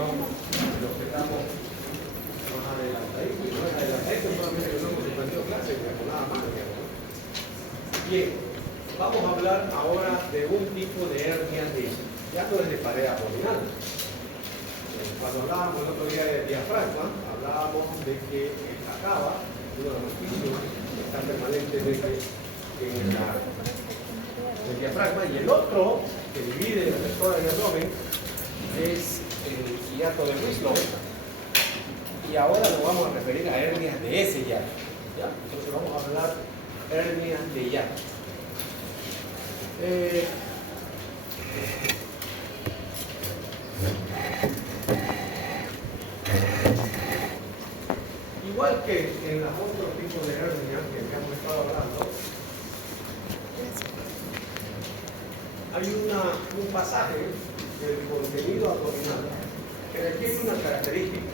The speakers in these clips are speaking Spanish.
son los que estamos más adelantaditos. No es adelantadito, solamente que no hemos suspendido clases, pero nada más. Bien, vamos a hablar ahora de un tipo de hernia de hiato de pared abdominal. Cuando hablábamos el otro día de diafragma, hablábamos de que esta cava, uno de los orificios que está permanentemente en el diafragma, y el otro que divide el receptor del abdomen es el hiato de Winslow, y ahora nos vamos a referir a hernias de ese hiato, ¿ya? Entonces vamos a hablar hernias de hiato. Igual que en los otros tipos de hernias que hemos estado hablando, hay un pasaje del contenido abdominal que requiere una característica.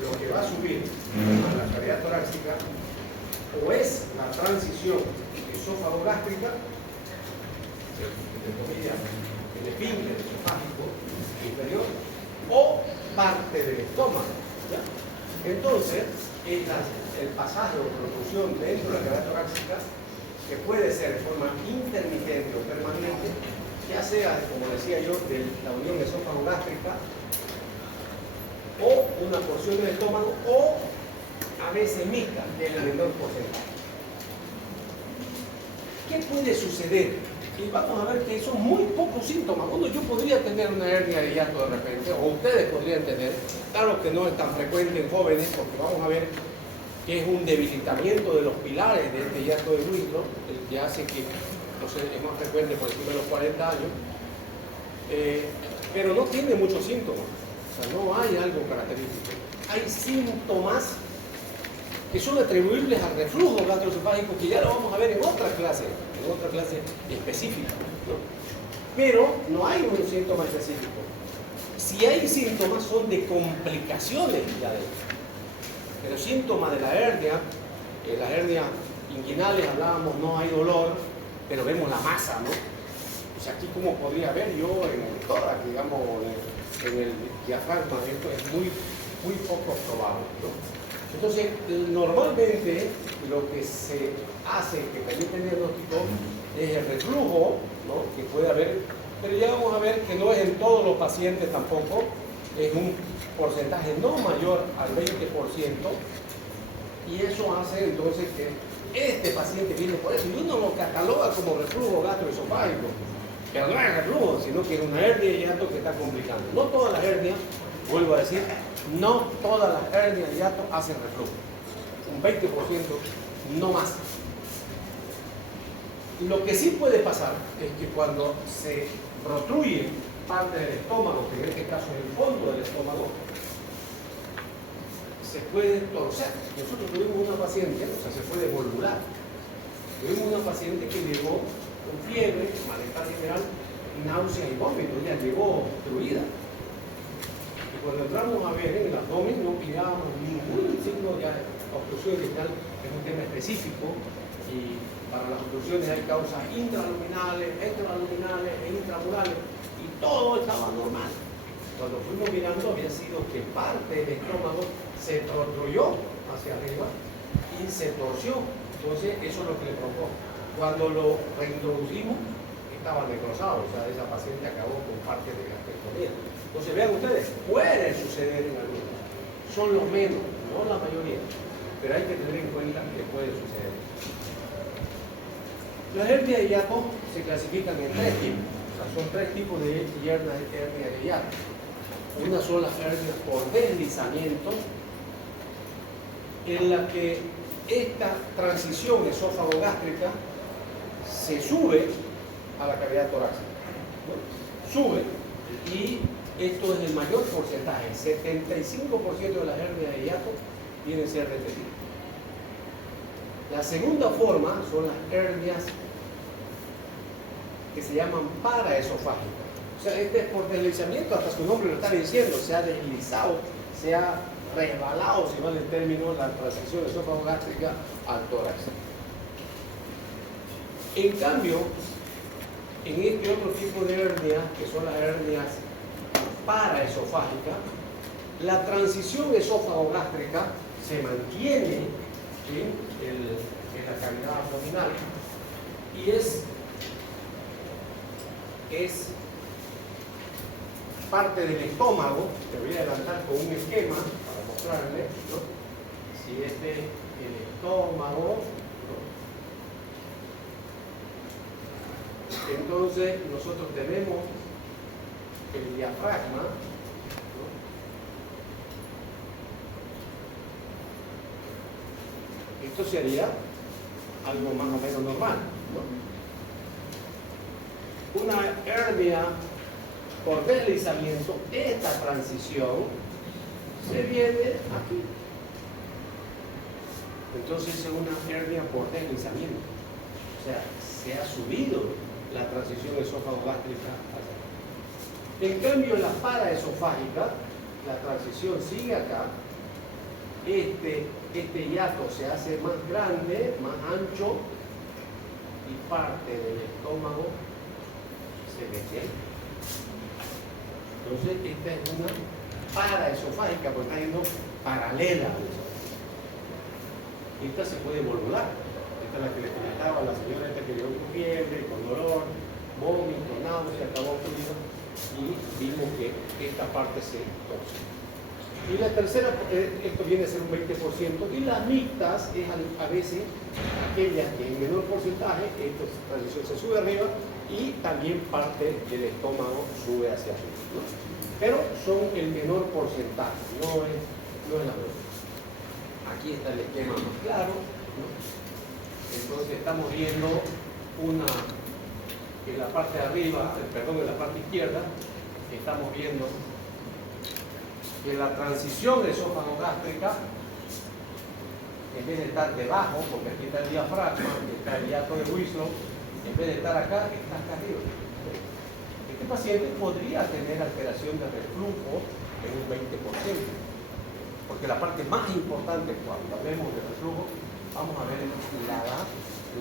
Lo que va a subir a la cavidad torácica o es la transición esófago-gástrica, el esfínter esofágico inferior, o parte del estómago, ¿ya? Entonces, el pasaje o protrusión dentro de la cavidad torácica, que puede ser de forma intermitente o permanente, ya sea, como decía yo, de la unión esófago-gástrica, o una porción del estómago, o a veces mixta, en el menor porcentaje. ¿Qué puede suceder? Y vamos a ver que son muy pocos síntomas. Bueno, yo podría tener una hernia de hiato de repente, o ustedes podrían tener. Claro que no es tan frecuente en jóvenes, porque vamos a ver que es un debilitamiento de los pilares de este hiato de Winslow, el que hace que no sé, es más frecuente por encima de los 40 años, pero no tiene muchos síntomas. O sea, no hay algo característico. Hay síntomas que son atribuibles al reflujo gastroesofágico, que ya lo vamos a ver en otra clase específica, ¿no? Pero no hay un síntoma específico. Si hay síntomas, son de complicaciones ya adentro. Pero síntomas de la hernia, las hernias inguinales hablábamos, no hay dolor, pero vemos la masa, ¿no? O sea, aquí como podría ver yo en el tórax, digamos, en el diafragma, esto es muy poco probable, ¿no? Entonces, normalmente lo que se hace, que permite el diagnóstico, es el reflujo, ¿no? Que puede haber, pero ya vamos a ver que no es en todos los pacientes tampoco, es un porcentaje no mayor al 20%, y eso hace entonces que este paciente viene por eso, y uno lo cataloga como reflujo gastroesofágico, pero no es reflujo, sino que es una hernia de hiato que está complicando. No todas las hernias, vuelvo a decir, no todas las hernias de hiato hacen reflujo. Un 20%, no más. Lo que sí puede pasar es que cuando se protruye parte del estómago, que en este caso es el fondo del estómago, se puede torcer. Nosotros tuvimos una paciente, o sea, se puede volvular. Tuvimos una paciente que llegó con fiebre, malestar general, náusea y vómito. Ella llegó obstruida. Y cuando entramos a ver en el abdomen, no pillábamos ningún signo de obstrucción intestinal, que es un tema específico, y para las obstrucciones hay causas intraluminales, extraluminales e intramurales, y todo estaba normal. Cuando fuimos mirando, había sido que parte del estómago se protruyó hacia arriba y se torció. Entonces, eso es lo que le provocó. Cuando lo reintroducimos, estaba necrosado, o sea, esa paciente acabó con parte de gastrectomía. Entonces, vean ustedes, puede suceder en algunos. Son los menos, no la mayoría, pero hay que tener en cuenta que puede suceder. Las hernias de hiato se clasifican en tres tipos. O sea, son tres tipos de hernias de hiato. Una son las hernias por deslizamiento, en la que esta transición esófago-gástrica se sube a la cavidad torácica. ¿No? Sube, y esto es el mayor porcentaje. El 75% de las hernias de hiato vienen a ser repetidas. La segunda forma son las hernias que se llaman paraesofágicas. O sea, este es por deslizamiento, hasta su nombre lo está diciendo, se ha deslizado, se ha resbalado, si vale el término, la transición esófago-gástrica al tórax. En cambio, en este otro tipo de hernias, que son las hernias paraesofágica, la transición esófago-gástrica se mantiene en la cavidad abdominal y es parte del estómago. Te voy a adelantar con un esquema para mostrarle, ¿no? Si este es el estómago, ¿no? Entonces nosotros tenemos el diafragma, ¿no? Esto sería algo más o menos normal, ¿no? Una hernia por deslizamiento, esta transición se viene aquí. Entonces es una hernia por deslizamiento. O sea, se ha subido la transición esófago-gástrica hacia acá. En cambio, en la paraesofágica, la transición sigue acá. Este hiato se hace más grande, más ancho, y parte del estómago se mete ahí. Entonces, esta es una paraesofágica, porque está yendo paralela al esófago. Esta se puede volver. Esta es la que le comentaba a la señora esta que dio con fiebre, con dolor, vómito, náusea, acabó fluido, y vimos que esta parte se torce. Y la tercera, esto viene a ser un 20%, y las mixtas es a veces aquella que en menor porcentaje, esta transición se sube arriba, y también parte del estómago sube hacia arriba, ¿no? Pero son el menor porcentaje, no es la mayoría. Aquí está el esquema más claro, ¿no? Entonces estamos viendo en la parte de arriba, perdón, en la parte izquierda, estamos viendo que la transición esófago-gástrica, en vez de estar debajo, porque aquí está el diafragma, está el hiato de Winslow, en vez de estar acá, está acá arriba. Este paciente podría tener alteración de reflujo en un 20%, porque la parte más importante cuando hablemos de reflujo, vamos a ver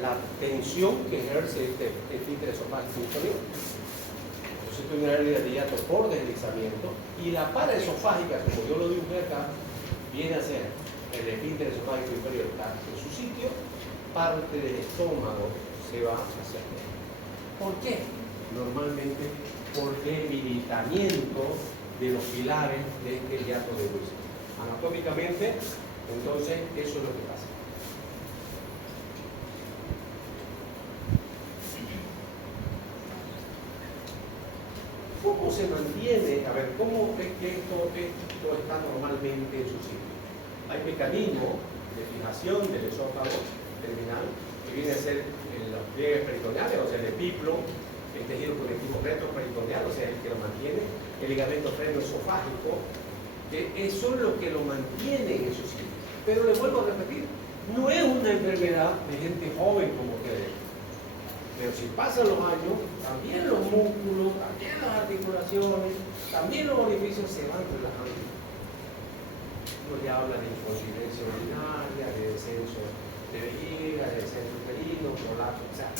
la tensión que ejerce este esfínter esofágico inferior. Entonces tiene una hernia de hiato por deslizamiento, y la paraesofágica, como yo lo dibujé acá, viene a ser el esfínter esofágico inferior está en su sitio, parte del estómago se va hacia arriba. ¿Por qué? Normalmente por debilitamiento de los pilares de este hiato de Winslow. Anatómicamente, entonces, eso es lo que pasa. ¿Cómo se mantiene? A ver, ¿cómo es que esto está normalmente en su sitio? Hay mecanismos de fijación del esófago terminal, que viene a ser los pliegues peritoneales, o sea, el epiplo, el tejido conectivo retroperitoneal, o sea, el que lo mantiene, el ligamento freno-esofágico, que son los que lo mantienen en su sitio. Pero le vuelvo a repetir, no es una enfermedad de gente joven como ustedes. Pero si pasan los años, también los músculos, también las articulaciones, también los orificios se van relajando. Uno ya habla de inconsistencia urinaria, de descenso de vejiga, de descenso uterino, colapso, o sea,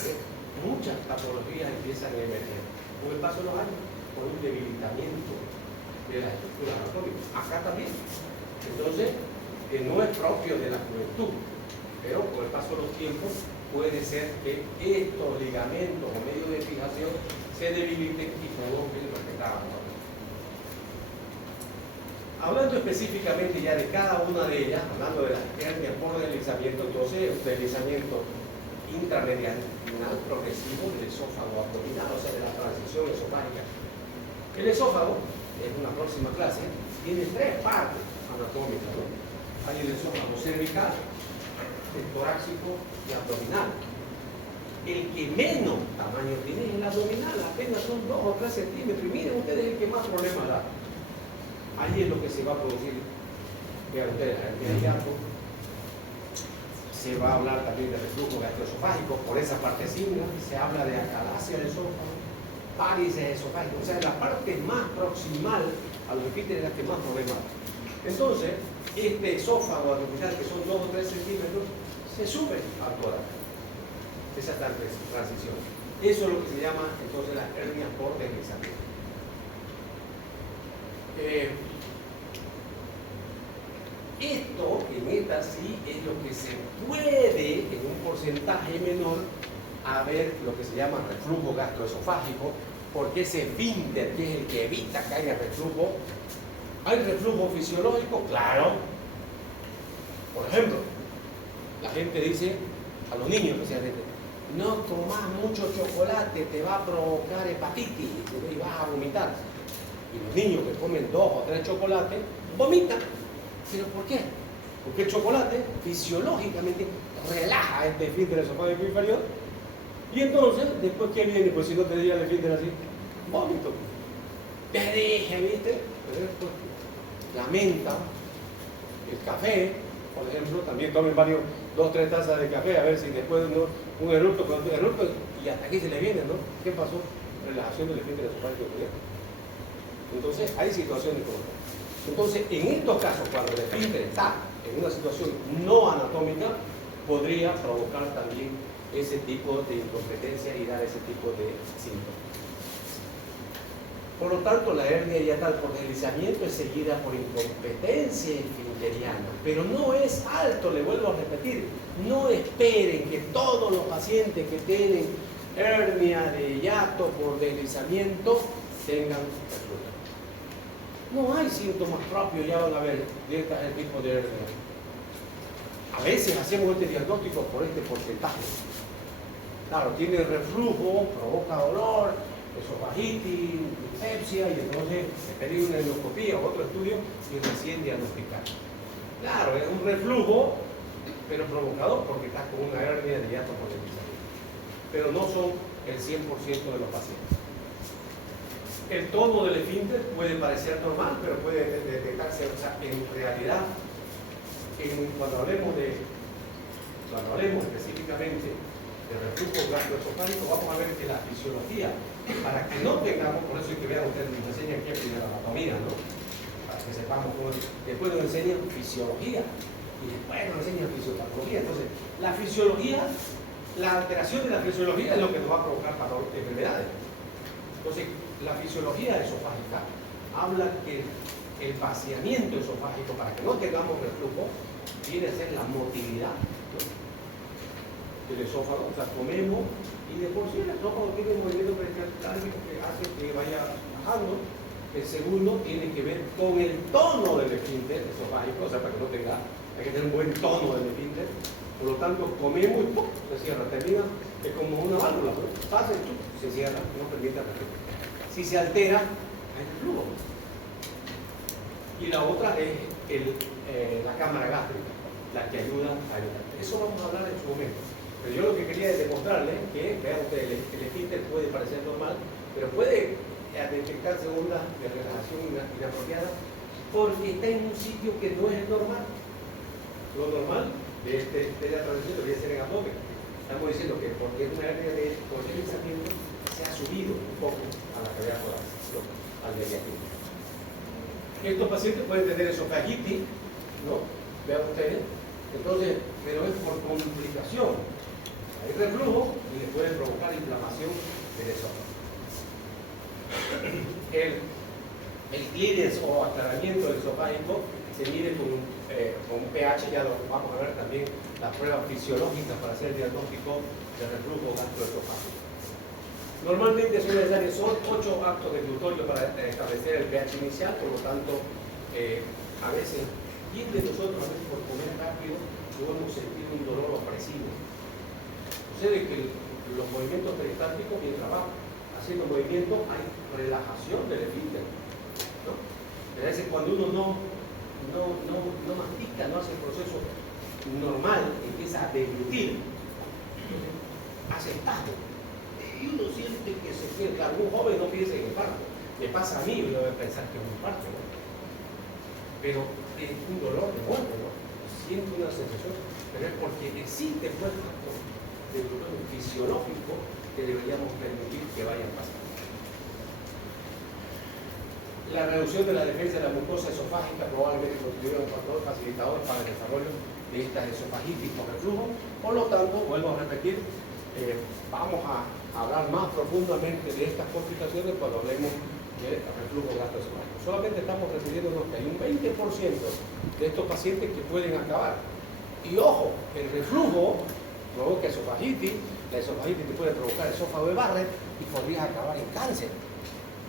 muchas patologías empiezan a emerger con el paso de los años, con un debilitamiento de la estructura anatómica. Acá también. Entonces, no es propio de la juventud, pero con el paso de los tiempos puede ser que estos ligamentos o medios de fijación se debiliten y provoquen lo que estábamos hablando. Hablando específicamente ya de cada una de ellas, hablando de las hernias por deslizamiento, entonces un deslizamiento intramedial progresivo del esófago abdominal, o sea, de la transición esofágica. El esófago, en una próxima clase, tiene tres partes anatómicas, ¿no? Hay el esófago cervical, el torácico y abdominal. El que menos tamaño tiene es el abdominal, apenas son 2 o 3 centímetros, y miren ustedes el que más problemas da. Ahí es lo que se va a producir, vean ustedes, el hiato. Se va a hablar también de reflujo gastroesofágico, por esa partecina, se habla de acalasia del esófago, varices esofágicos, o sea, la parte más proximal a los esfínteres es la que más problemas da. Entonces, este esófago abdominal, que son 2 o 3 centímetros, se sube al tórax. Esa transición. Eso es lo que se llama entonces la hernia por deslizamiento. Eh, Esto, en esta sí, es lo que se puede, en un porcentaje menor, haber lo que se llama reflujo gastroesofágico, porque ese esfínter, que es el que evita que haya reflujo. ¿Hay reflujo fisiológico? Claro. Por ejemplo, la gente dice, a los niños especialmente, no tomas mucho chocolate, te va a provocar hepatitis y vas a vomitar. Y los niños que comen 2 o 3 chocolates, vomitan. ¿Pero por qué? Porque el chocolate fisiológicamente relaja este esfínter esofágico inferior. Y entonces, después, ¿qué viene? Pues si no te diría el esfínter así, vómito. Te dije, ¿viste? Pues, la menta, el café, por ejemplo, también tomen 2 o 3 tazas de café, a ver si después un eructo, y hasta aquí se le viene, ¿no? ¿Qué pasó? Relajación del esfínter esofágico inferior. Entonces, hay situaciones como esta. Entonces, en estos casos, cuando el esfínter está en una situación no anatómica, podría provocar también ese tipo de incompetencia y dar ese tipo de síntomas. Por lo tanto, la hernia hiatal por deslizamiento es seguida por incompetencia esfinteriana, pero no es alto, le vuelvo a repetir, no esperen que todos los pacientes que tienen hernia de hiato por deslizamiento tengan reflujo. No hay síntomas propios, ya van a ver, de este tipo de hernia. A veces hacemos este diagnóstico por este porcentaje. Claro, tiene reflujo, provoca dolor, esofagitis, dispepsia, y entonces se pide una endoscopía o otro estudio y recién diagnosticar. Claro, es un reflujo, pero provocado porque está con una hernia de hiato por deslizamiento. Pero no son el 100% de los pacientes. El tono del esfínter puede parecer normal, pero puede detectarse, o sea, en realidad, cuando hablemos específicamente de reflujo gastroesofágico, vamos a ver que la fisiología, para que no tengamos, por eso hay que vean ustedes, nos enseñan aquí primero anatomía, ¿no? Para que sepamos cómo, después nos enseñan fisiología, y después nos enseñan fisiopatología. Entonces, la fisiología, la alteración de la fisiología es lo que nos va a provocar enfermedades. Entonces, la fisiología esofágica habla que el vaciamiento esofágico, para que no tengamos reflujo, viene a ser la motilidad, ¿no? Del esófago. O sea, comemos y de por sí el esófago tiene un movimiento peristaltálgico que hace que vaya bajando. El segundo tiene que ver con el tono del esfínter esofágico, o sea, para que no tenga, hay que tener un buen tono del esfínter. Por lo tanto, comemos y ¡pum!, se cierra, termina, es como una válvula, ¿no? Pasa y ¡pum!, se cierra, no permite reflujo. Si se altera, hay reflujo. Y la otra es la cámara gástrica, la que ayuda a evitar. Eso vamos a hablar en su momento. Pero yo lo que quería es demostrarles que, vean ustedes, el esfínter puede parecer normal, pero puede detectarse ondas de relajación inapropiada porque está en un sitio que no es el normal. Lo normal de la transición debería ser en abdomen. Estamos diciendo que porque es una hernia de deslizamiento, se ha subido un poco a la cavidad torácica, ¿no? Al mediastino. Estos pacientes pueden tener esofagitis, ¿no? Vean ustedes. Entonces, pero es por complicación. Hay reflujo y les puede provocar inflamación del esófago. El clearance o aclaramiento del esofágico se mide con un pH, ya lo vamos a ver también, las pruebas fisiológicas para hacer el diagnóstico de reflujo gastroesofágico. Normalmente son necesarios 8 actos de glutorio para establecer el pH inicial, por lo tanto, a veces, ¿quién de nosotros, a veces por comer rápido, podemos sentir un dolor opresivo? Sucede que los movimientos peristálticos, mientras va haciendo movimiento, hay relajación del esfínter, ¿no? Pero a veces cuando uno no mastica, no hace el proceso normal, empieza a deglutir, hace espasmo. Y uno siente que se quiere, claro, un joven no piensa en el parto, me pasa a mí y lo voy a pensar que es un parto, ¿no? Pero es un dolor de muerte, ¿no? Siento una sensación, pero es porque existe pues de dolor fisiológico que deberíamos permitir que vayan pasando. La reducción de la defensa de la mucosa esofágica probablemente contribuye a un factor facilitador para el desarrollo de estas esofagitis por reflujo. Por lo tanto, vuelvo a repetir, vamos a hablar más profundamente de estas complicaciones cuando hablemos de reflujo gastroesofágico. Solamente estamos refiriéndonos que hay un 20% de estos pacientes que pueden acabar. Y ojo, el reflujo provoca esofagitis, la esofagitis te puede provocar esófago de Barrett y podrías acabar en cáncer.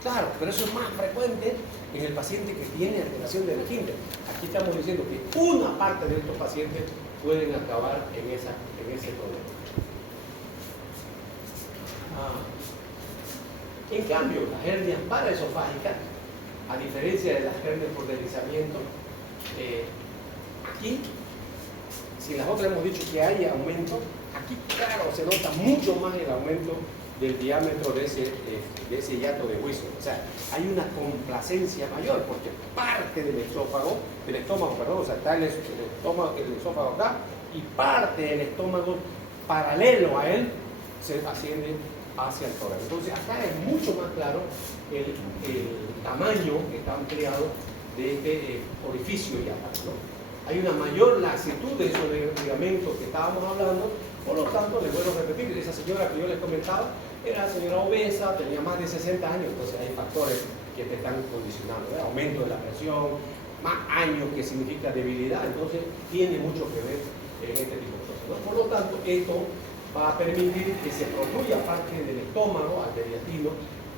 Claro, pero eso es más frecuente en el paciente que tiene alteración del esfínter. Aquí estamos diciendo que una parte de estos pacientes pueden acabar en ese problema. En cambio, las hernias paraesofágicas, a diferencia de las hernias por deslizamiento, aquí, si las otras hemos dicho que hay aumento, aquí claro se nota mucho más el aumento del diámetro de ese hiato de Wilson. O sea, hay una complacencia mayor porque parte del estómago, o sea, está el esófago acá y parte del estómago paralelo a él se asciende hacia el tórax. Entonces acá es mucho más claro el tamaño que está ampliado de este orificio hiatal, ¿no? Hay una mayor laxitud de esos ligamentos que estábamos hablando. Por lo tanto, les vuelvo a repetir, esa señora que yo les comentaba era señora obesa, tenía más de 60 años, entonces hay factores que te están condicionando, ¿verdad? Aumento de la presión, más años que significa debilidad, entonces tiene mucho que ver en este tipo de cosas, ¿no? Por lo tanto, esto va a permitir que se protruya parte del estómago al mediastino,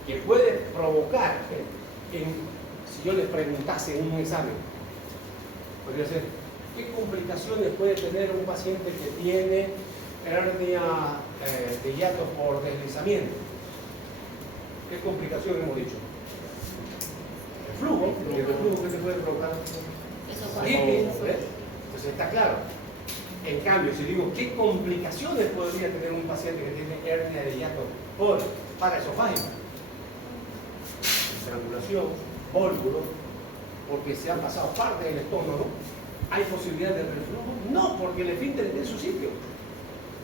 que puede provocar, si yo les preguntase en un examen, podría ser, ¿qué complicaciones puede tener un paciente que tiene hernia de hiato por deslizamiento? ¿Qué complicaciones hemos dicho? Reflujo. ¿El reflujo qué se puede provocar? Entonces está claro. En cambio, si digo, ¿qué complicaciones podría tener un paciente que tiene hernia de hiato por paraesofágica? Estrangulación, vólvulo, porque se ha pasado parte del estómago. ¿Hay posibilidad de reflujo? No, porque el esfínter está en su sitio.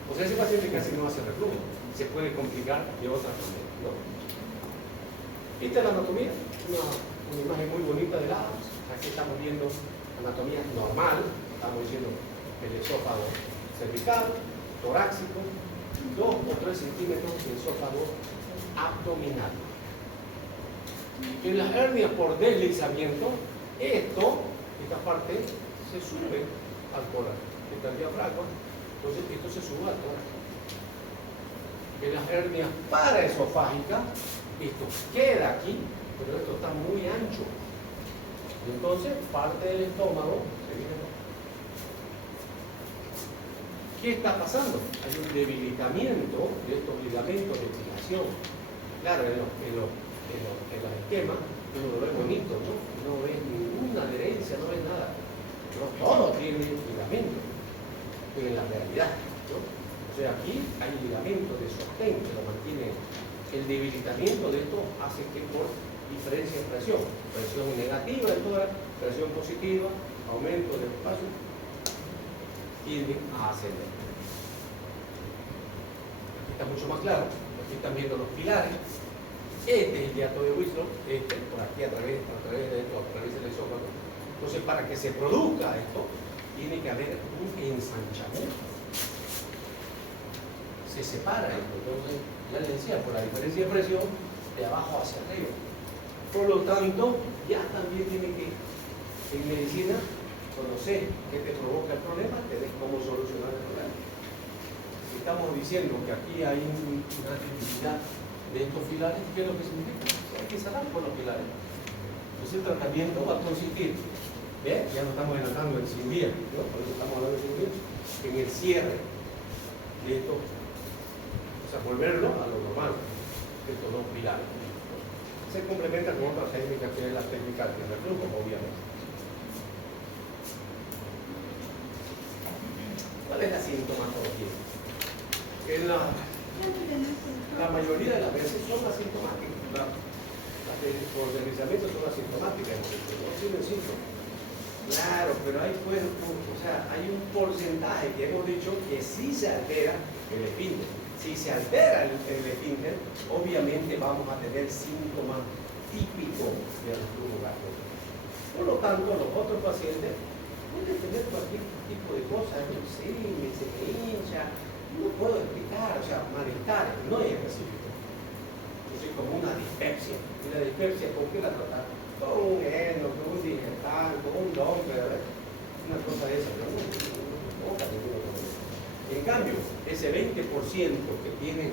O sea, ese paciente casi no hace reflujo. Se puede complicar de otra manera, ¿no? Esta es la anatomía, una imagen muy bonita de lados. Aquí estamos viendo anatomía normal, estamos diciendo el esófago cervical, torácico, 2 o 3 centímetros de esófago abdominal. En las hernias por deslizamiento, esta parte se sube al tórax, está el diafragma, entonces esto se sube al tórax. En las hernias paraesofágicas, esto queda aquí, pero esto está muy ancho. Entonces, parte del estómago se viene. ¿Qué está pasando? Hay un debilitamiento de estos ligamentos de fijación. Claro, en los esquemas uno lo ve bonito, ¿no? No ves ninguna adherencia, no ves nada. Pero todo tiene ligamento, pero en la realidad, ¿no? O sea, aquí hay ligamento de sostén que lo mantiene. El debilitamiento de esto hace que por diferencia de presión negativa de toda, presión positiva, aumento del espacio, tienden a ascender. Aquí está mucho más claro. Aquí están viendo los pilares. Este es el hiato de Wilson, por aquí a través de esto, a través del esófago. Entonces, para que se produzca esto, tiene que haber un ensanchamiento. Se separa esto. Entonces, ya les decía, por la diferencia de presión, de abajo hacia arriba. Por lo tanto, ya también tiene que, en medicina, conocer qué te provoca el problema, tenés cómo solucionar el problema. Si estamos diciendo que aquí hay una tipicidad de estos pilares, ¿qué es lo que significa? Hay que cerrar por los pilares. Entonces el tratamiento va a consistir, ¿ves? Ya no estamos adelantando en 100 días, ¿no? Por eso estamos hablando de 100 días, en el cierre de esto, o sea, volverlo a lo normal, estos dos pilares. Se complementa con otras técnicas que es la técnica del reflujo, obviamente. ¿Cuál es la sintomatología? La mayoría de las veces son asintomáticas. Por deslizamiento son asintomáticas, no tienen síntomas. Claro, pero hay hay un porcentaje que hemos dicho que sí se altera el esfínter. Si se altera el esfínter, obviamente vamos a tener síntomas típicos del reflujo gástrico. Por lo tanto, los otros pacientes pueden tener cualquier tipo de cosas, no sé, se me hincha, no puedo explicar, o sea, malestar, no es específico. así como una dispepsia. ¿Y la dispepsia con qué la tratan? Con un heno, con un digestal, con un lumbre, una cosa de esa, pero no, en cambio, ese 20% que tiene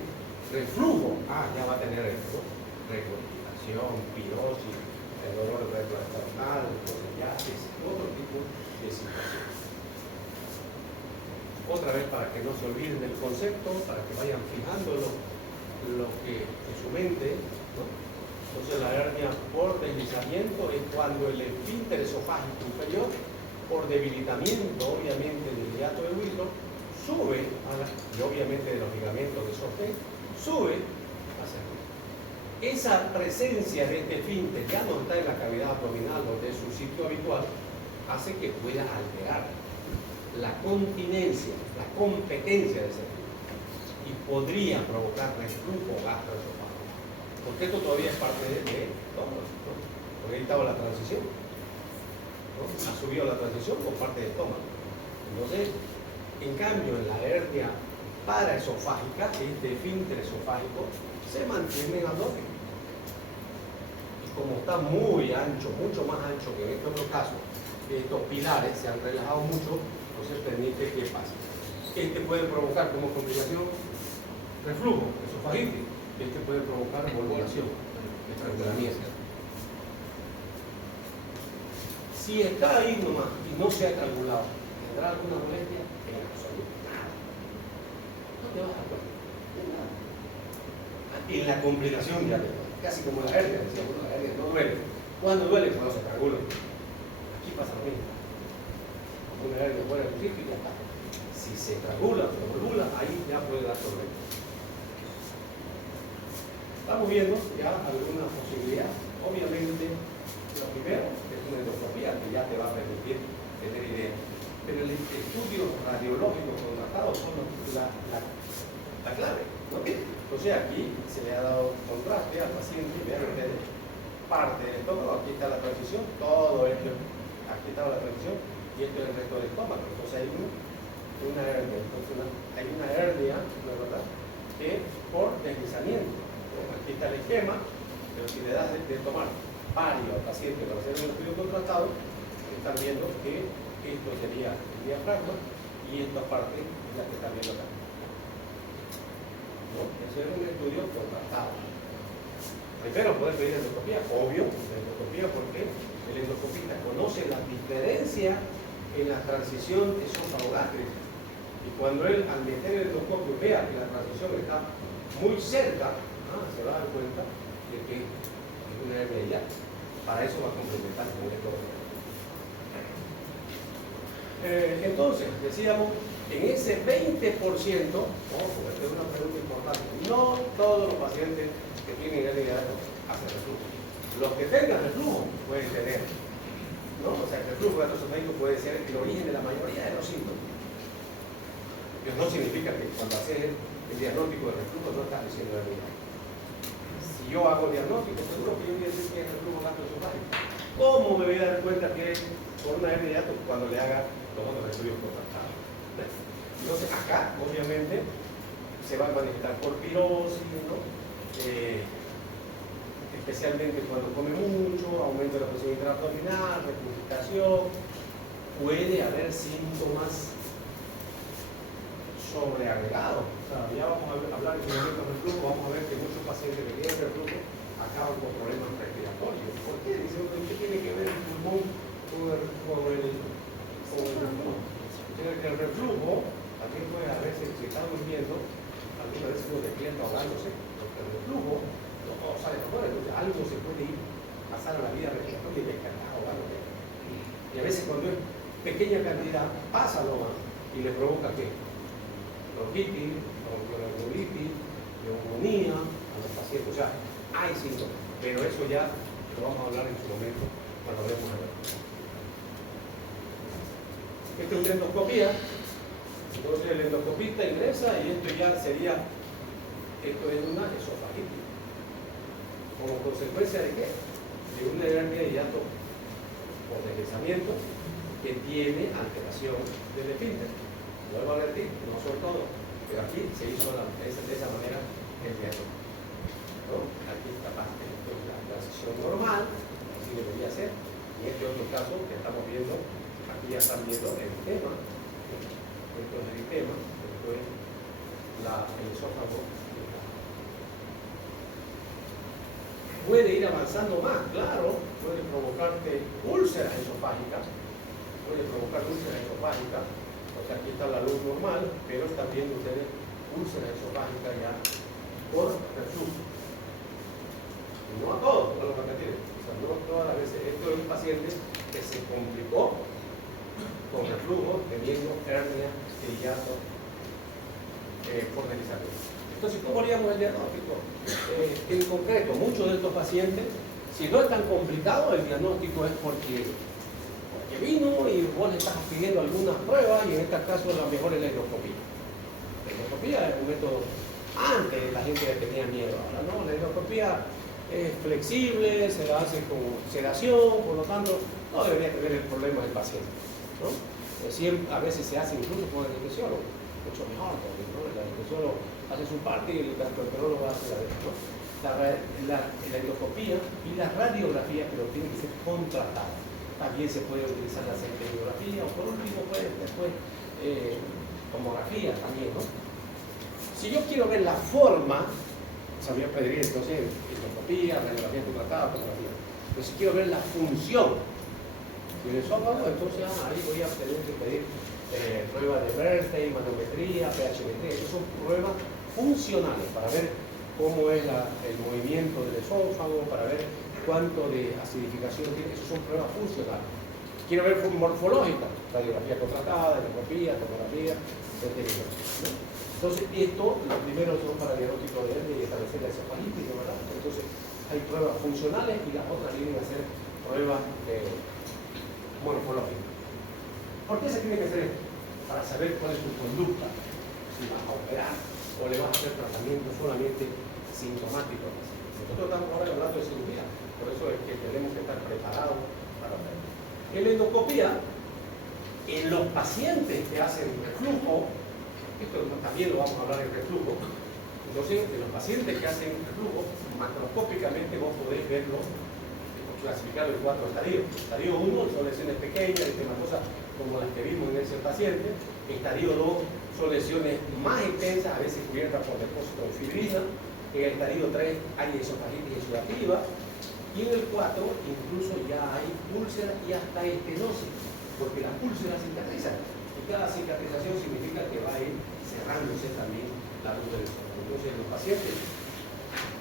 reflujo, ya va a tener esto, regurgitación, pirosis, el dolor retroesternal, entonces ya es otro tipo de situación. Otra vez para que no se olviden del concepto, para que vayan fijando lo que en su mente, ¿no? Entonces la hernia por deslizamiento es cuando el esfínter esofágico inferior, por debilitamiento obviamente del hiato del hueso, sube, y obviamente de los ligamentos de sostén, sube hacia arriba. Esa presencia de este esfínter ya no está en la cavidad abdominal donde es su sitio habitual, hace que pueda alterar la continencia, la competencia de ese esfínter y podría provocar reflujo gastroesofágico. Porque esto todavía es parte de estómago, ¿no? Porque ahí estaba la transición, ¿no? Ha subido la transición por parte del estómago. Entonces, en cambio, en la hernia paraesofágica, este esfínter esofágico se mantiene en abdomen. Y como está muy ancho, mucho más ancho que en este otro caso, estos pilares se han relajado mucho, entonces permite que pase. Este puede provocar como complicación reflujo, esofagitis. Este puede provocar volvulación, estrangulamiento. Si está ahí nomás y no se ha estrangulado, ¿tendrá alguna molestia? En absoluto, nada. No te vas a dar cuenta. Nada. En la complicación ya te duele. Casi como la hernia, decíamos, la hernia no duele. ¿Cuándo duele? Cuando se estrangula. Aquí pasa lo mismo. Una hernia fuera del sitio y ya está. Si se estrangula o se volvula, ahí ya puede dar problema. Estamos viendo ya alguna posibilidad. Obviamente, lo primero es una endoscopía que ya te va a permitir tener idea. Pero el estudio radiológico contrastado son la clave, ¿no? Entonces aquí se le ha dado contraste al paciente, vean ustedes, parte del estómago, aquí está la transición, todo esto, aquí estaba la transición y esto es el resto del estómago. Entonces hay una hernia, entonces hay una hernia, ¿no es verdad?, que por deslizamiento. Aquí está el esquema, pero si le das de tomar varios al paciente para hacer un estudio contrastado, están viendo que esto sería el diafragma y esta parte es la que están viendo acá. ¿No? Eso es un estudio contrastado. Primero poder pedir endoscopía, obvio, la endoscopía porque el endoscopista conoce la diferencia en la transición esófago-gástrica. Y cuando él al meter el endoscopio vea que la transición está muy cerca, se va a dar cuenta de que es una hernia ya. Para eso va a complementar con esto. Entonces, decíamos, en ese 20%, ojo, esta es una pregunta importante, no todos los pacientes que tienen hernia hacen reflujo. Los que tengan reflujo pueden tener, ¿no? O sea, el reflujo gastroesofágico puede ser el origen de la mayoría de los síntomas. Pero no significa que cuando haces el diagnóstico de reflujo no estás diciendo hernia. Si yo hago diagnóstico, seguro que yo voy a decir que es reflujo gastroesofágico. ¿Cómo me voy a dar cuenta que es por una hernia de hiato? Cuando le haga los otros estudios contrastados. Entonces, acá, obviamente, se va a manifestar por pirosis, ¿no? Especialmente cuando come mucho, aumento de la presión intraabdominal, regurgitación. Puede haber síntomas sobreagregados. O sea, ya vamos a hablar en su momento de reflujo, vamos a ver que muchos pacientes que tienen reflujo acaban con problemas respiratorios. ¿Por qué? Dicen, ¿qué tiene que ver el pulmón con el reflujo? El reflujo también puede a veces, si está durmiendo, algunas veces uno despierta ahogándose, porque el reflujo no todo sale por fuera, entonces algo se puede ir pasar a la vida respiratoria y descargar ahogándose. Y a veces cuando es pequeña cantidad pasa nomás y le provoca ¿qué? Bronquitis, bronquiolitis, neumonía a los pacientes. O sea, hay síntomas, pero eso ya lo vamos a hablar en su momento cuando hablemos de eso. Esta es una endoscopía. Entonces el endoscopista ingresa y esto ya sería, esto es una esofagitis. ¿Como consecuencia de qué? De una hernia de hiato por deslizamiento que tiene alteración del esfínter. Vuelvo a repetir, no son todos, pero aquí se hizo de esa manera el diagnóstico. ¿no? Aquí está la transición normal, así debería ser. En este otro caso que estamos viendo, aquí ya están viendo el tema, esto es el tema, esto es el esófago. Puede ir avanzando más, claro, puede provocarte úlceras esofágicas, porque aquí está la luz normal, pero están viendo ustedes úlceras esofágicas ya por reflujo. No a todos, no lo repetiré, o sea, no todas las veces. Esto es un paciente que se complicó con reflujo, teniendo hernia de hiato por deslizamiento. Entonces, ¿cómo haríamos el diagnóstico? En concreto, muchos de estos pacientes, si no es tan complicado, el diagnóstico es porque vino y vos le estás pidiendo algunas pruebas, y en este caso la mejor es la endoscopía. La endoscopía es un método, antes la gente le tenía miedo, ahora no, la endoscopía es flexible, se la hace con sedación, por lo tanto no debería tener el problema del paciente, ¿no? A veces se hace incluso con el anestesiólogo, mucho mejor, ¿no? El anestesiólogo hace su parte y el gastroenterólogo hace la de él, ¿no? La endoscopía y la radiografía, pero tiene que ser contratada. También se puede utilizar la centelografía, o por último después tomografía también, ¿no? Si yo quiero ver la forma, sabía pedir entonces endoscopía, radiografía contratada, tomografía. Pero si quiero ver la función del esófago, entonces ahí voy a tener que pedir pruebas de Bernstein, manometría, pHMT. Esas son pruebas funcionales para ver cómo es el movimiento del esófago, para ver cuánto de acidificación tiene. Esas son pruebas funcionales. Quiero ver morfológica, radiografía contratada, endoscopía, tomografía, etc. ¿No? Entonces, los primeros son para diagnóstico de hernia y establecer la esofagitis, ¿verdad? Entonces, hay pruebas funcionales y las otras vienen a ser pruebas morfológicas. ¿Por qué se tiene que hacer esto? Para saber cuál es su conducta, si vas a operar o le vas a hacer tratamiento solamente sintomático. Nosotros estamos ahora hablando de cirugía, por eso es que tenemos que estar preparados para operar. En la endoscopía, en los pacientes que hacen reflujo, esto también lo vamos a hablar en reflujo, entonces de los pacientes que hacen reflujo, macroscópicamente vos podés verlo, clasificarlo en 4 estadios. Estadio 1 son lesiones pequeñas, cosas como las que vimos en ese paciente. Estadio 2 son lesiones más intensas, a veces cubiertas por depósito de fibrina. En el estadio 3 hay esofagitis exudativa. Y en el 4 incluso ya hay úlceras y hasta estenosis, porque las úlceras cicatrizan. Y cada cicatrización significa que va a ir cerrándose también la luz del esófago. Entonces, en los pacientes,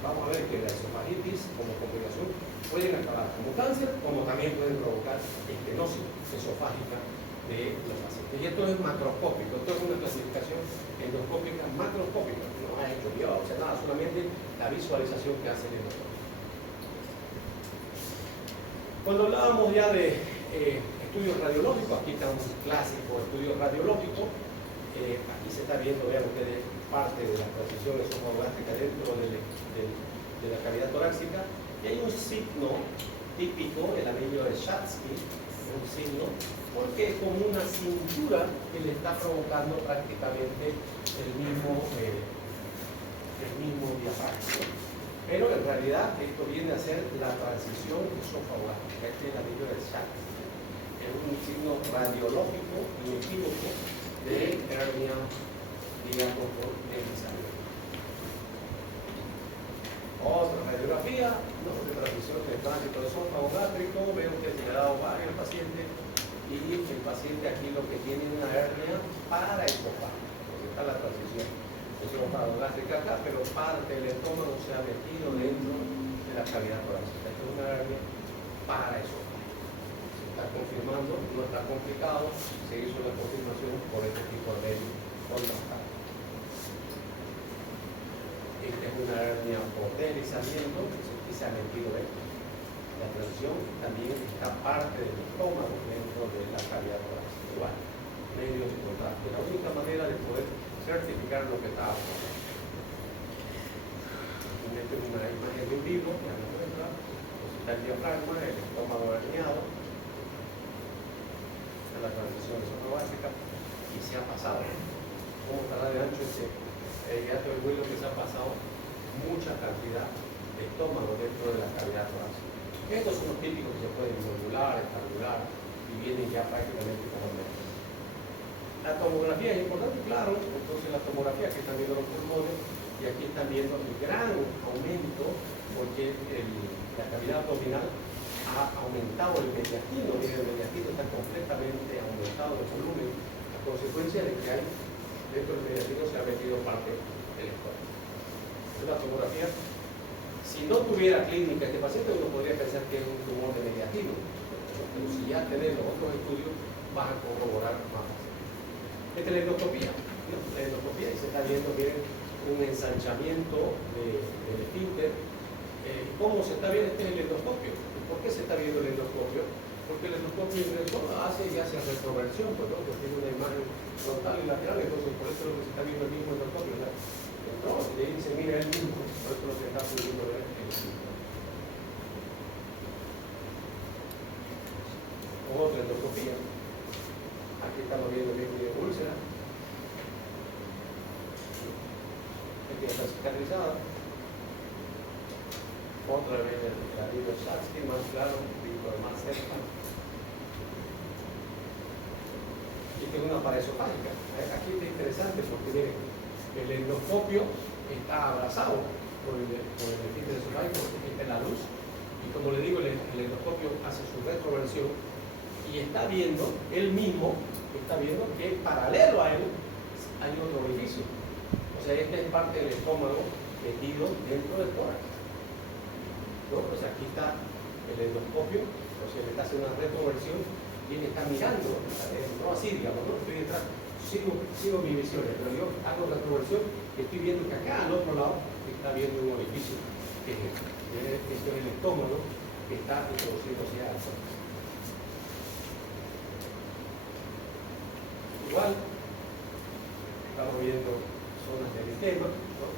vamos a ver que la esofagitis como complicación pueden acabar como cáncer, como también pueden provocar estenosis esofágica de los pacientes. Y esto es macroscópico, esto es una clasificación endoscópica macroscópica, no ha hecho biopsia, nada, solamente la visualización que hace el endoscopio. Cuando hablábamos ya de estudios radiológicos, aquí está un clásico estudio radiológico, aquí se está viendo, vean ustedes, parte de la transición esofagogástrica dentro de la cavidad torácica, y hay un signo típico, el anillo de Schatzky, un signo, porque es como una cintura que le está provocando prácticamente el mismo diafragma. Pero en realidad esto viene a ser la transición esofagogástrica, este es el anillo de Schatzky. Es un signo radiológico inequívoco de hernia hiato por deslizamiento. Otra radiografía, ¿no?, de transición de tránsito esófago-gástrico. Veo que se le ha dado varios al paciente y el paciente aquí lo que tiene es una hernia paraesofágica, porque está la transición esófago-gástrica acá, pero parte del estómago se ha metido dentro de la cavidad torácica. Esto es una hernia paraesofágica. Se está confirmando, no está complicado, se hizo la confirmación por este tipo de contrastado. Esta es una hernia por deslizamiento que se ha metido dentro. La transición también está parte del estómago dentro de la cavidad torácica. Igual, medios de contraste. La única manera de poder certificar lo que está pasando. Esta es una imagen de un libro que nos muestra, está el diafragma, el estómago herniado, esta es la transición esofágica y se ha pasado. ¿Cómo estará de ancho ese hiato del vuelo que se ha pasado? Mucha cantidad estómago dentro de la cavidad torácica. Estos son los típicos que se pueden nodular, estrangular y vienen ya prácticamente como médicos. La tomografía es importante, claro. Entonces la tomografía, aquí están viendo los pulmones y aquí están viendo el gran aumento porque la cavidad abdominal ha aumentado el mediastino. Miren, el mediastino está completamente aumentado el volumen a consecuencia de que hay dentro del mediastino se ha metido parte del estómago. Entonces la tomografía, si no tuviera clínica este paciente, uno podría pensar que es un tumor de mediastino, pero si ya tenés los otros estudios, vas a corroborar más fácil. Esta es la endoscopía. La endoscopía, y se está viendo, miren, un ensanchamiento del esfínter. ¿Cómo se está viendo? Este es el endoscopio. ¿Por qué se está viendo el endoscopio? Porque el endoscopio hace y hace retroversión, pues, ¿no? Porque tiene una imagen frontal y lateral, entonces por eso es lo que se está viendo el mismo endoscopio, ¿verdad? No, si le dice, mira el mismo, por eso es lo que está pudiendo ver el mismo. Otra endoscopía. Aquí estamos viendo que tiene úlcera. Aquí está cicatrizada. Otra vez la libro Shatsky, más claro, más cerca. Y tiene una pared esofágica. Aquí está interesante porque miren, el endoscopio está abrazado por el esfínter esofágico porque está en la luz. Y como le digo, el endoscopio hace su retroversión y está viendo, él mismo está viendo que paralelo a él hay otro orificio. O sea, esta es parte del estómago metido dentro del tórax. ¿No? O sea, aquí está el endoscopio, o sea, le está haciendo una retroversión y él está mirando, no así, digamos, ¿no? Estoy detrás, sigo mis visiones, pero yo hago retroversión y estoy viendo que acá al otro lado está viendo un orificio, que esto es el estómago que está introduciéndose al tórax. Igual, estamos viendo zonas del eritema, ¿no?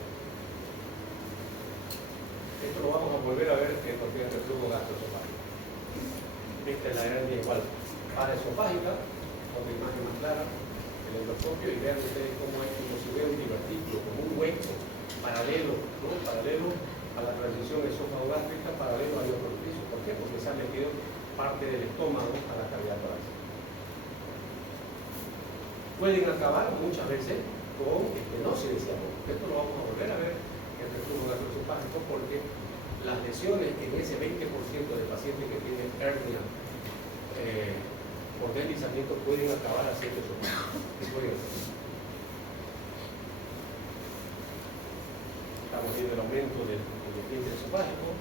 Esto lo vamos a volver a ver en los días de reflujo gastroesofágico. Esta es la hernia igual paraesofágica, otra imagen más clara, el endoscopio, y vean ustedes cómo es como si ve un divertículo, como un hueco paralelo, ¿no? Paralelo a la transición esófago-gástrica, paralelo al otro orificio. ¿Por qué? Porque se ha metido parte del estómago a la cavidad torácica. Pueden acabar muchas veces con estenosis, decíamos. Esto lo vamos a volver a ver en el reflujo gastroesofágico porque las lesiones en ese 20% de pacientes que tienen hernia por deslizamiento pueden acabar haciendo eso. Estamos viendo el aumento del esfínter esofágico.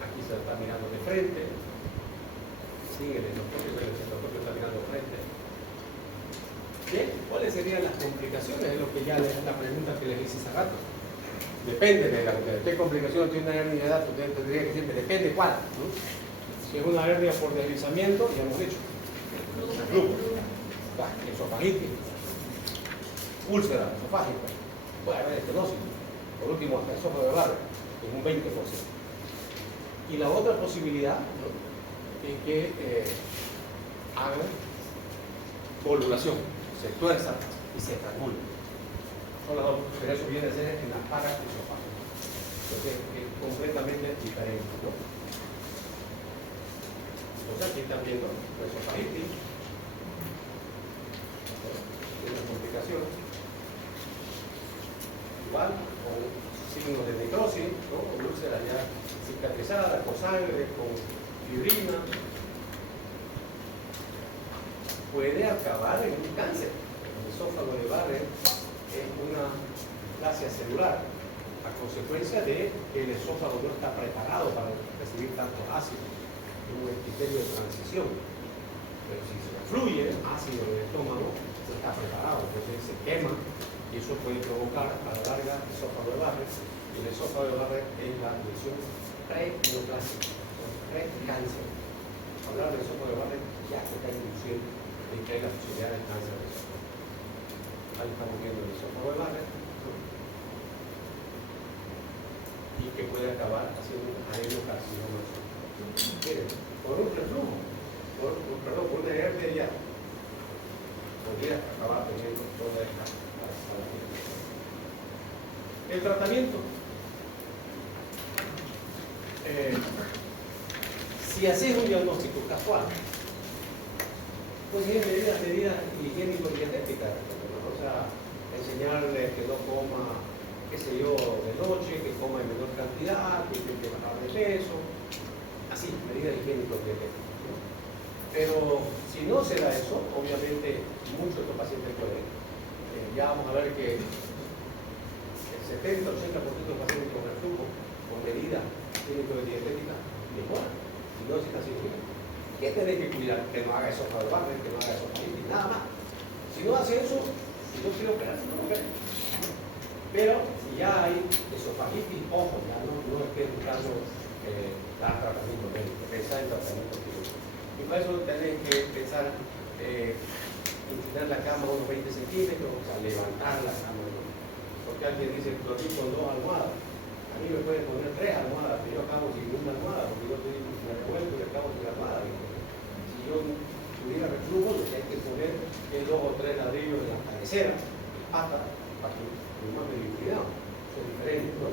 Aquí se está mirando de frente. Sí, el endoscopio está mirando de frente. Bien, ¿cuáles serían las complicaciones? Es lo que ya la pregunta que les hice hace rato. Depende de qué complicación tiene una hernia de edad, usted tendría que decirme, depende cuál, ¿no? Si es una hernia por deslizamiento, ya hemos dicho, reflujo, esofagitis, úlcera esofágica, puede haber estenosis, por último, hasta esófago de barro, en un 20%. Y la otra posibilidad, ¿no?, es que hagan volvulación, se tuerzan y se estrangulan. Son las dos, pero eso viene a ser en la paraesofágica. Entonces es completamente diferente, ¿no? Entonces aquí están viendo la esofagitis, una complicación, igual, con signos de necrosis, ¿no? Con úlcera ya cicatrizada, con sangre, con fibrina. Puede acabar en un cáncer. El esófago de Barrett es una plasia celular a consecuencia de que el esófago no está preparado para recibir tanto ácido, es un epitelio de transición. Pero si se fluye ácido en el estómago, se está preparado, entonces se quema y eso puede provocar a la larga esófago de Barrett. Y el esófago de Barrett es la lesión pre-neoplásica, pre-cáncer. Hablar del esófago de Barrett ya se está induciendo en que hay la posibilidad de cáncer de esófago. Ahí estamos viendo el esófago de Barrett, ¿no? Y que puede acabar haciendo un adenocarcinoma esofágico. Miren, por un reflujo, por una hernia ya, podría acabar teniendo toda esta patología. El tratamiento, Si haces un diagnóstico casual, pues es medidas higiénico-dietéticas, ¿no? O sea, enseñarle que no coma, qué sé yo, de noche, que coma en menor cantidad, que tiene que bajar de peso, así, medidas higiénico-dietéticas, ¿no? Pero si no se da eso, obviamente muchos de estos pacientes pueden. Ya vamos a ver que el 70-80% de los pacientes con reflujo, con medidas higiénico-dietéticas, mejoran. Si no, si está sin frío. ¿Qué tenés que cuidar? Que no haga esófago de barrio, que no haga esofagolitis, nada más. Si no hace eso, si no quiero operar, no lo opere. Pero si ya hay esofagitis, ojo, ya no estés buscando dar tratamiento médico, pensar en tratamiento quirúrgico. Y para eso tenés que pensar inclinar la cama unos 20 centímetros, o sea, levantar la cama. Porque alguien dice, dormí con 2 almohadas. A mí me pueden poner 3 almohadas, pero yo acabo sin una almohada, porque yo me revuelvo y acabo sin almohada. Si yo tuviera reflujo, lo que hay que poner es 2 o 3 ladrillos en la cabecera, hasta para que más de liquidado. Son diferentes, ¿no?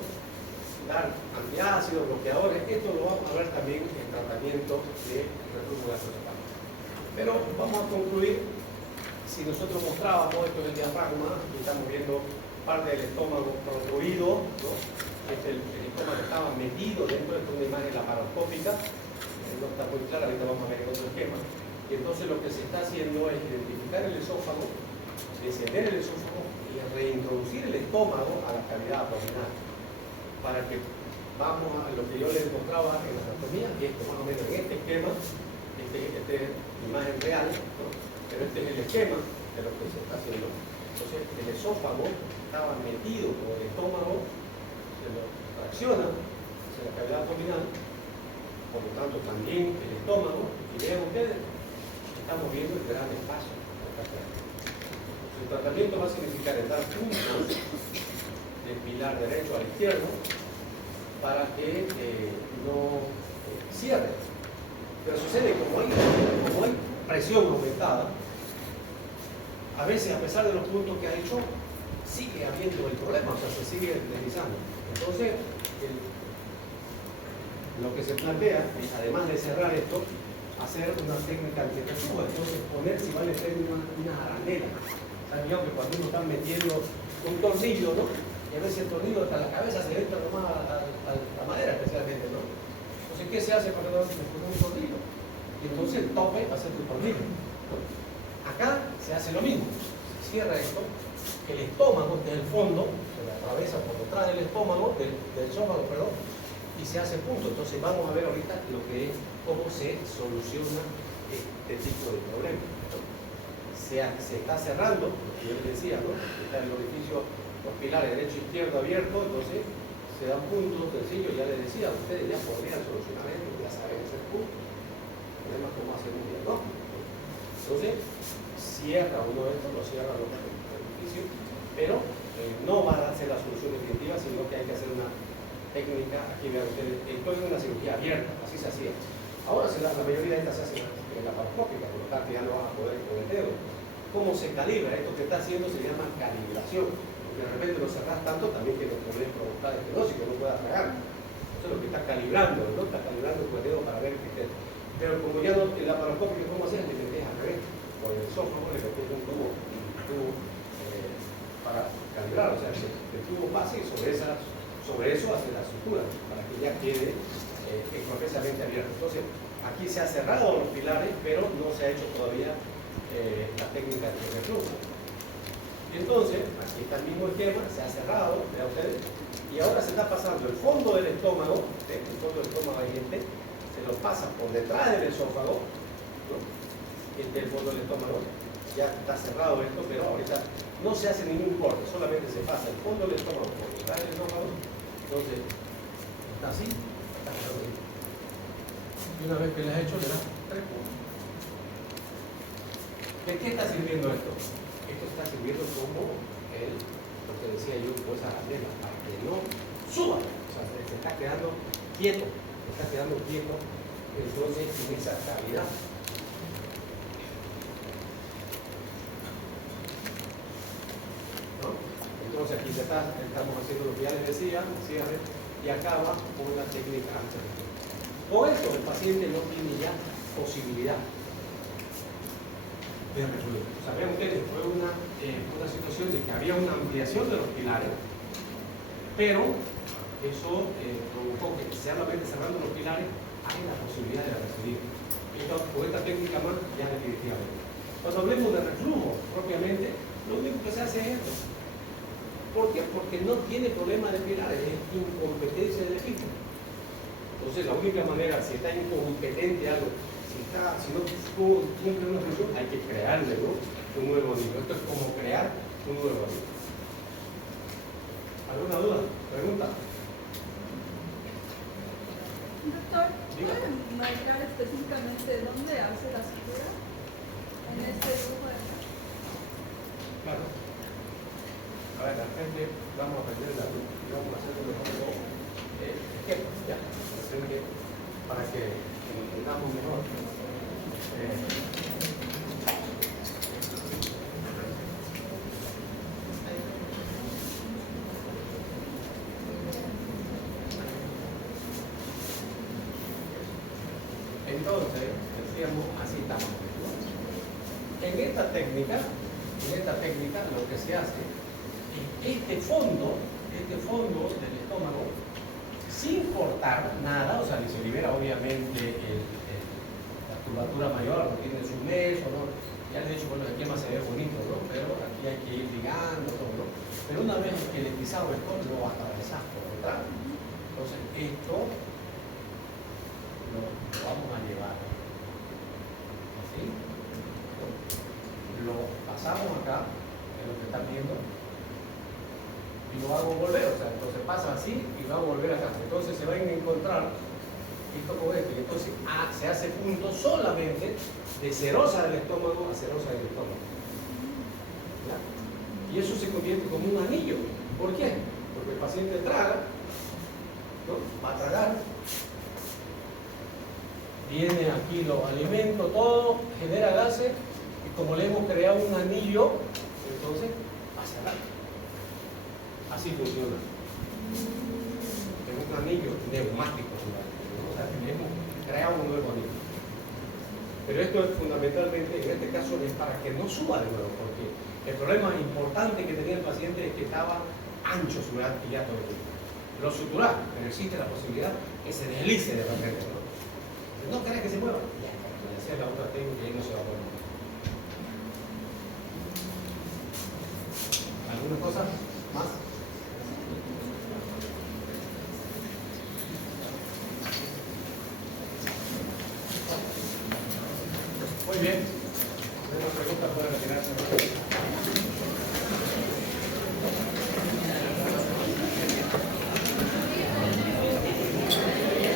Dar antiácidos, bloqueadores, esto lo vamos a ver también en tratamiento de reflujo gastroesofágico. Pero vamos a concluir, si nosotros mostrábamos esto del diafragma, y estamos viendo parte del estómago protruido, ¿no? El estómago estaba metido dentro de una imagen laparoscópica, no está muy clara, ahorita vamos a ver en otro esquema. Y entonces lo que se está haciendo es identificar el esófago, descender el esófago y reintroducir el estómago a la cavidad abdominal. Para que vamos a lo que yo les mostraba en la anatomía, y esto más o menos en este esquema, esta es imagen real, ¿no? Pero este es el esquema de lo que se está haciendo. Entonces el esófago estaba metido con el estómago, se lo tracciona hacia la cavidad abdominal, por lo tanto también el estómago, y vean ustedes, estamos viendo el gran espacio. El tratamiento va a significar dar puntos del pilar derecho al izquierdo para que no cierre. Pero sucede como hay presión aumentada, a veces a pesar de los puntos que ha hecho, sigue habiendo el problema, o sea, se sigue deslizando. Entonces, lo que se plantea es, además de cerrar esto, hacer una técnica antirreflujo. Entonces, poner, si vale una arandela. ¿Saben yo que cuando uno está metiendo un tornillo, ¿no? Y a veces el tornillo hasta la cabeza se entra nomás a la madera, especialmente, ¿no? Entonces, ¿qué se hace para que no se ponga un tornillo? Y entonces el tope va a ser tu tornillo, ¿no? Acá se hace lo mismo. Se cierra esto, el estómago, que es el fondo, se le atraviesa por detrás del estómago, del esófago, perdón, y se hace punto. Entonces vamos a ver ahorita lo que es, cómo se soluciona este tipo de problema. Se está cerrando, lo que yo les decía, ¿no? Está el orificio, los pilares derecho e izquierdo abierto, entonces se dan puntos sencillos, ya les decía, ustedes ya podrían solucionar esto, ya saben hacer puntos. El problema es cómo hacer un diagnóstico. Entonces, cierra uno de estos, lo cierra el orificio, pero no va a ser la solución definitiva, sino que hay que hacer una técnica. Aquí vean ustedes, esto es una cirugía abierta, así se hacía. Ahora la mayoría de estas se hacen en la laparoscópica, por lo tanto ya no van a poder con el dedo. ¿Cómo se calibra? Esto que está haciendo se llama calibración. Porque de repente lo cerrás tanto también que lo podés provocar estenosis, que no pueda tragar. Eso es lo que está calibrando, ¿no? Está calibrando con el dedo para ver que esté. Pero como ya no, en la laparoscópica, ¿cómo haces? Le metes al revés. Por el esófago le metes un tubo para calibrar. O sea, el tubo pasa y sobre eso hace la sutura, para que ya quede completamente abierto. Entonces, aquí se ha cerrado los pilares, pero no se ha hecho todavía la técnica de reflujo. Y entonces, aquí está el mismo esquema, se ha cerrado, vean ustedes, y ahora se está pasando el fondo del estómago, el fondo del estómago gente, se lo pasa por detrás del esófago, ¿no? Este es el fondo del estómago, ya está cerrado esto, pero ahorita no se hace ningún corte, solamente se pasa el fondo del estómago por detrás del esófago, entonces está así, está cerrado ahí. Y una vez que le has hecho, le das 3 puntos. ¿De qué está sirviendo esto? Esto está sirviendo como lo que decía yo, pues a la arandela, para que no suba. O sea, se está quedando quieto, entonces en esa cavidad. ¿No? Entonces aquí estamos haciendo lo que ya les decía, cierre, y acaba con la técnica anterior. Con esto el paciente no tiene ya posibilidad de refluir. Sabían ustedes, fue una situación de que había una ampliación de los pilares, pero eso provocó que solamente cerrando los pilares hay la posibilidad de refluir. Con esta técnica más ya definitivamente. Cuando hablemos de reflujo propiamente, lo único que se hace es esto. ¿Por qué? Porque no tiene problema de pilares, es incompetencia del equipo. Entonces la única manera, si está incompetente algo, si no cumple una función, hay que crearle, ¿no?, un nuevo anillo. Esto es como crear un nuevo anillo. ¿Alguna duda? ¿Pregunta? Doctor, ¿puede marcar específicamente dónde hace la sutura? En este dibujo de acá. Claro. A ver, la gente, vamos a aprender la luz y vamos a hacer un mejor ejemplo, ya, para que entendamos mejor. Entonces, decíamos, así estamos. En esta técnica lo que se hace es este fondo del estómago, sin cortar nada, o sea, ni se libera obviamente la curvatura mayor, no tiene su mes, o no. Ya de hecho, bueno, el esquema se ve bonito, ¿no? Pero aquí hay que ir ligando todo, ¿no? Pero una vez que le pisamos esto, lo atravesamos por detrás. Entonces, esto lo vamos a llevar así, lo pasamos acá, es lo que están viendo, y lo hago volver, o sea, entonces pasa así y va a volver acá. Entonces se van a encontrar esto con esto, y entonces se hace punto solamente de serosa del estómago a serosa del estómago. ¿Ya? Y eso se convierte como un anillo. ¿Por qué? Porque el paciente traga, ¿no?, va a tragar, viene aquí los alimentos, todo, genera gases, y como le hemos creado un anillo, entonces va a cerrar. Así funciona. Es un anillo neumático, o sea, hemos creado un nuevo anillo. Pero esto es fundamentalmente, en este caso, es para que no suba de nuevo, porque el problema importante que tenía el paciente es que estaba ancho su artillato de tiempo. Lo suturar, pero existe la posibilidad que se deslice de repente, ¿no? No querés que se mueva. Ya, esa es la otra técnica y no se va a poner. ¿Alguna cosa más? Muy bien. Si no pregunta, puede retirarse.